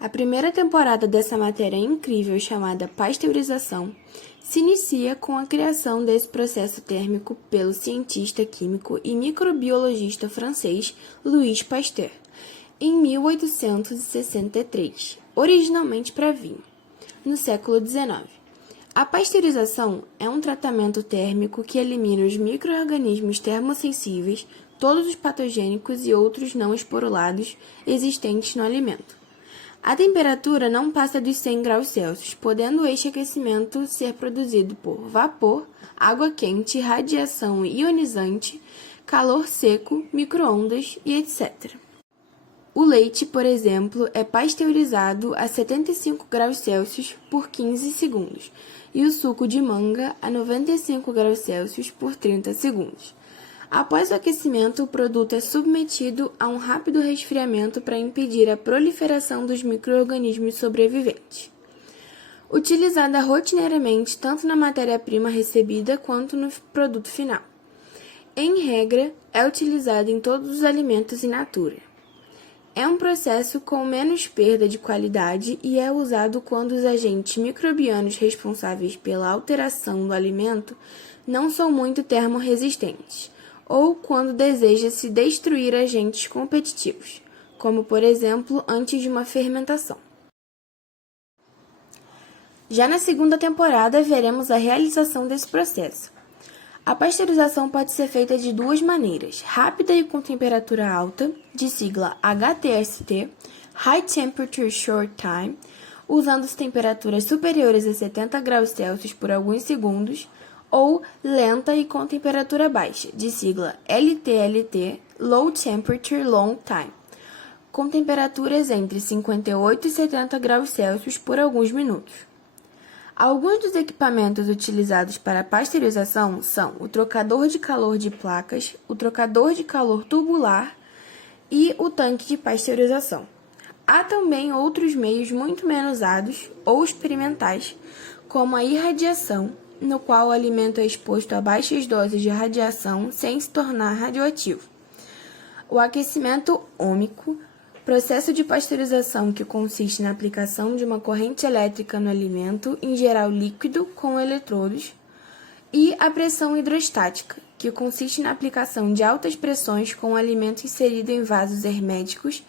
A primeira temporada dessa matéria incrível chamada pasteurização se inicia com a criação desse processo térmico pelo cientista químico e microbiologista francês Louis Pasteur, em 1863, originalmente para vinho, no século XIX. A pasteurização é um tratamento térmico que elimina os micro-organismos termossensíveis, todos os patogênicos e outros não esporulados existentes no alimento. A temperatura não passa dos 100 graus Celsius, podendo este aquecimento ser produzido por vapor, água quente, radiação ionizante, calor seco, micro-ondas e etc. O leite, por exemplo, é pasteurizado a 75 graus Celsius por 15 segundos e o suco de manga a 95 graus Celsius por 30 segundos. Após o aquecimento, o produto é submetido a um rápido resfriamento para impedir a proliferação dos micro-organismos sobreviventes. Utilizada rotineiramente tanto na matéria-prima recebida quanto no produto final. Em regra, é utilizada em todos os alimentos in natura. É um processo com menos perda de qualidade e é usado quando os agentes microbianos responsáveis pela alteração do alimento não são muito termorresistentes, ou quando deseja-se destruir agentes competitivos, como, por exemplo, antes de uma fermentação. Já na segunda temporada, veremos a realização desse processo. A pasteurização pode ser feita de duas maneiras: rápida e com temperatura alta, de sigla HTST, High Temperature Short Time, usando temperaturas superiores a 70 graus Celsius por alguns segundos, ou lenta e com temperatura baixa, de sigla LTLT, Low Temperature Long Time, com temperaturas entre 58 e 70 graus Celsius por alguns minutos. Alguns dos equipamentos utilizados para pasteurização são o trocador de calor de placas, o trocador de calor tubular e o tanque de pasteurização. Há também outros meios muito menos usados ou experimentais, como a irradiação, no qual o alimento é exposto a baixas doses de radiação sem se tornar radioativo. O aquecimento ômico, processo de pasteurização que consiste na aplicação de uma corrente elétrica no alimento, em geral líquido, com eletrodos, e a pressão hidrostática, que consiste na aplicação de altas pressões com o alimento inserido em vasos herméticos,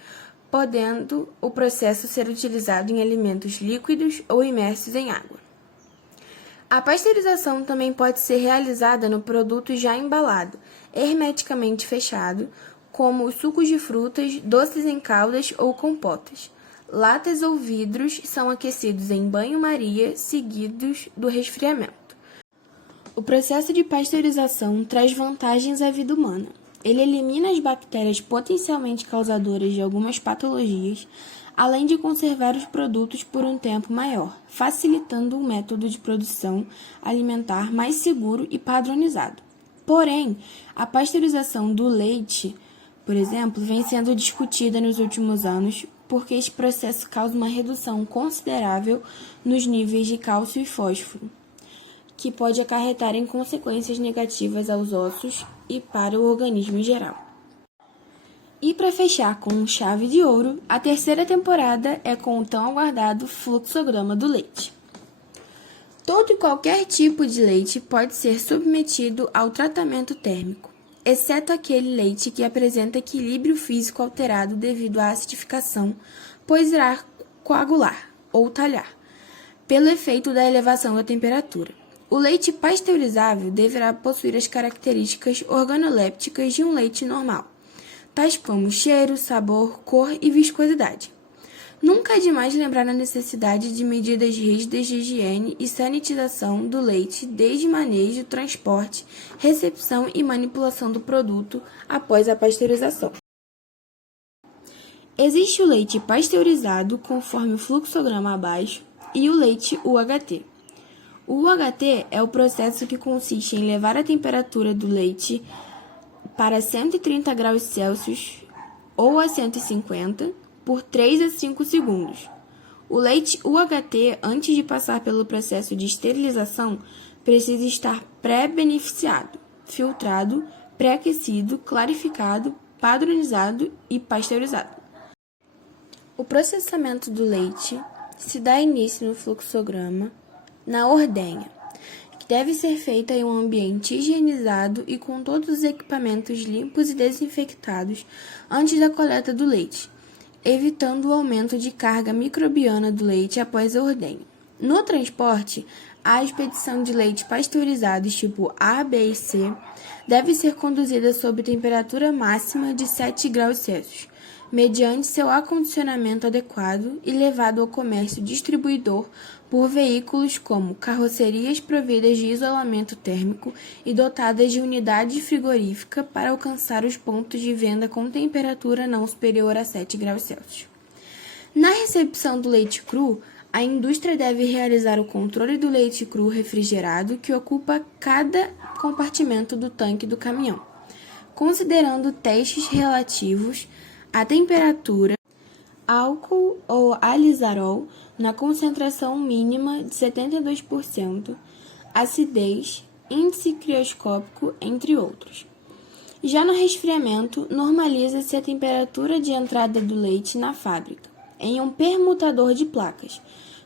podendo o processo ser utilizado em alimentos líquidos ou imersos em água. A pasteurização também pode ser realizada no produto já embalado, hermeticamente fechado, como os sucos de frutas, doces em caldas ou compotas. Latas ou vidros são aquecidos em banho-maria, seguidos do resfriamento. O processo de pasteurização traz vantagens à vida humana. Ele elimina as bactérias potencialmente causadoras de algumas patologias, além de conservar os produtos por um tempo maior, facilitando um método de produção alimentar mais seguro e padronizado. Porém, a pasteurização do leite, por exemplo, vem sendo discutida nos últimos anos porque este processo causa uma redução considerável nos níveis de cálcio e fósforo, que pode acarretar em consequências negativas aos ossos e para o organismo em geral. E para fechar com chave de ouro, a terceira temporada é com o tão aguardado fluxograma do leite. Todo e qualquer tipo de leite pode ser submetido ao tratamento térmico, exceto aquele leite que apresenta equilíbrio físico alterado devido à acidificação, pois irá coagular ou talhar, pelo efeito da elevação da temperatura. O leite pasteurizável deverá possuir as características organolépticas de um leite normal, tais como cheiro, sabor, cor e viscosidade. Nunca é demais lembrar a necessidade de medidas rígidas de higiene e sanitização do leite desde manejo, transporte, recepção e manipulação do produto após a pasteurização. Existe o leite pasteurizado, conforme o fluxograma abaixo, e o leite UHT. O UHT é o processo que consiste em levar a temperatura do leite para 130 graus Celsius ou a 150 por 3 a 5 segundos. O leite UHT, antes de passar pelo processo de esterilização, precisa estar pré-beneficiado, filtrado, pré-aquecido, clarificado, padronizado e pasteurizado. O processamento do leite se dá início no fluxograma, na ordenha, que deve ser feita em um ambiente higienizado e com todos os equipamentos limpos e desinfectados antes da coleta do leite, evitando o aumento de carga microbiana do leite após a ordenha. No transporte, a expedição de leite pasteurizados tipo A, B e C deve ser conduzida sob temperatura máxima de 7 graus Celsius, mediante seu acondicionamento adequado e levado ao comércio distribuidor por veículos como carrocerias providas de isolamento térmico e dotadas de unidade frigorífica para alcançar os pontos de venda com temperatura não superior a 7 graus Celsius. Na recepção do leite cru, a indústria deve realizar o controle do leite cru refrigerado que ocupa cada compartimento do tanque do caminhão, considerando testes relativos à temperatura, álcool ou alizarol na concentração mínima de 72%, acidez, índice crioscópico, entre outros. Já no resfriamento, normaliza-se a temperatura de entrada do leite na fábrica, em um permutador de placas,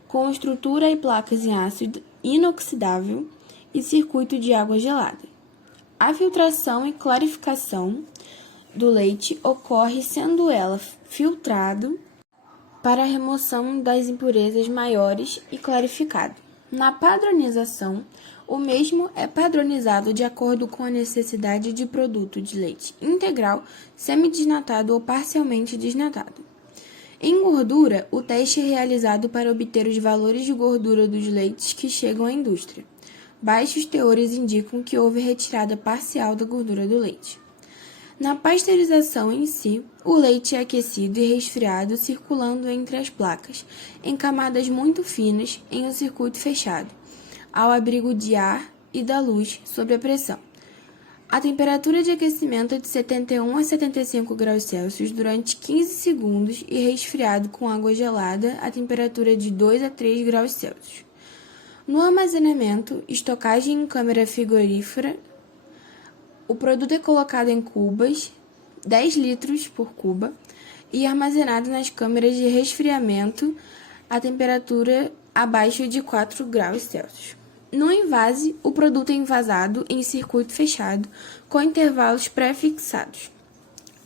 com estrutura e placas em aço inoxidável e circuito de água gelada. A filtração e clarificação do leite ocorre sendo ela filtrado para a remoção das impurezas maiores e clarificado. Na padronização, o mesmo é padronizado de acordo com a necessidade de produto de leite integral, semidesnatado ou parcialmente desnatado. Em gordura, o teste é realizado para obter os valores de gordura dos leites que chegam à indústria. Baixos teores indicam que houve retirada parcial da gordura do leite. Na pasteurização em si, o leite é aquecido e resfriado circulando entre as placas, em camadas muito finas em um circuito fechado, ao abrigo de ar e da luz sob a pressão. A temperatura de aquecimento é de 71 a 75 graus Celsius durante 15 segundos e resfriado com água gelada a temperatura de 2 a 3 graus Celsius. No armazenamento, estocagem em câmara frigorífera, o produto é colocado em cubas, 10 litros por cuba, e armazenado nas câmaras de resfriamento a temperatura abaixo de 4 graus Celsius. No envase, o produto é envasado em circuito fechado, com intervalos pré-fixados.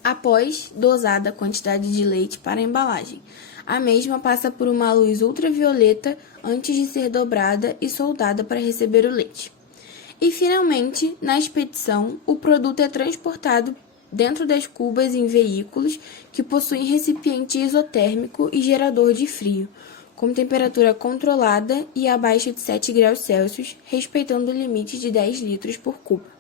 Após dosada a quantidade de leite para a embalagem, a mesma passa por uma luz ultravioleta antes de ser dobrada e soldada para receber o leite. E, finalmente, na expedição, o produto é transportado dentro das cubas em veículos que possuem recipiente isotérmico e gerador de frio, com temperatura controlada e abaixo de 7 graus Celsius, respeitando o limite de 10 litros por cuba.